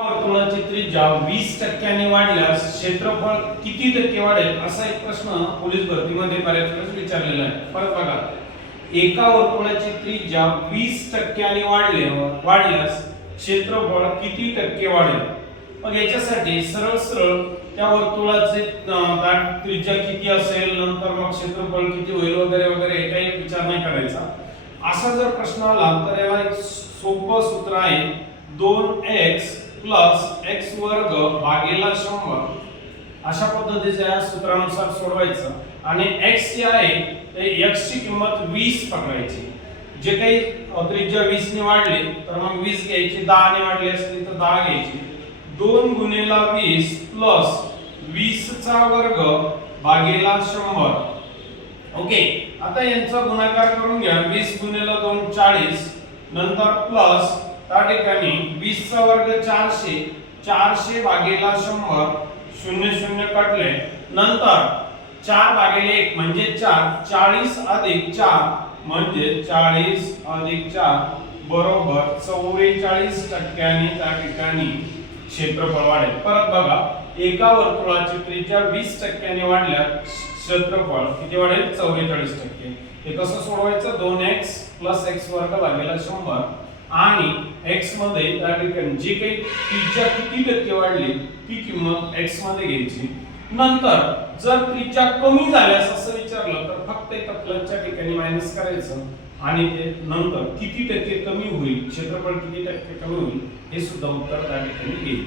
वर्तुळाची त्रिज्या 20% वाढल्यास क्षेत्रफळ किती टक्के वाढेल असा एक प्रश्न पोलीस भरतीमध्ये बऱ्याच वेळेस विचारलेला आहे। परत बघा, एका वर्तुळाची त्रिज्या 20% वाढल्यास क्षेत्रफळ किती टक्के वाढेल। मग याच्यासाठी सरळ सरळ त्या वर्तुळाचे त्रिज्या किती असेल, नंतर मग क्षेत्रफळ किती होईल वगैरे वगैरे काही विचार नाही करायचा। असा जर प्रश्न आला तर याला एक सोपं सूत्र आहे, 2x प्लस x वर्ग भागिले 100 अशा पद्धतीच्या या सूत्रानुसार सोडवायचं। आणि x जे आहे ते x ची किंमत 20 पकडायची। जे काही त्रिज्या 20 ने वाढली तर मग 20 घ्यायची, 10 ने वाढली असली तर 10 घ्यायची। 2 गुणिले 20 प्लस 20 चा वर्ग भागिले 100। ओके, आता यांचा गुणाकार करून घ्या। 20 गुणिले 2 40, नंतर प्लस त्या ठिकाणी 20 चा वर्ग 400, 400 भागिले 100, 0 0 कटले, नंतर 4 भागिले 1 म्हणजे 4, 40 अधिक 4 म्हणजे 40 अधिक 4 बरोबर 44% त्या ठिकाणी क्षेत्रफळ वाढेल। परत बघा, एका वर्तुळाची त्रिज्या 20% वाढल्यास क्षेत्रफळ किती वाढेल, 44%। हे कसं सोडवायचं, 2x प्लस x वर्ग भागिले 100 आणि x मध्ये त्या ठिकाणी जी काही त्रिज्या किती टक्के वाढली ती किंमत x मध्ये घ्यायची। नंतर जर त्रिज्या कमी झाल्यास असं विचारलं तर फक्त एका प्लसच्या ठिकाणी मायनस करायचं आणि ते नंतर किती टक्के कमी होईल, क्षेत्रफळ किती टक्के कमी होईल हे सुद्धा उत्तर त्या ठिकाणी येईल।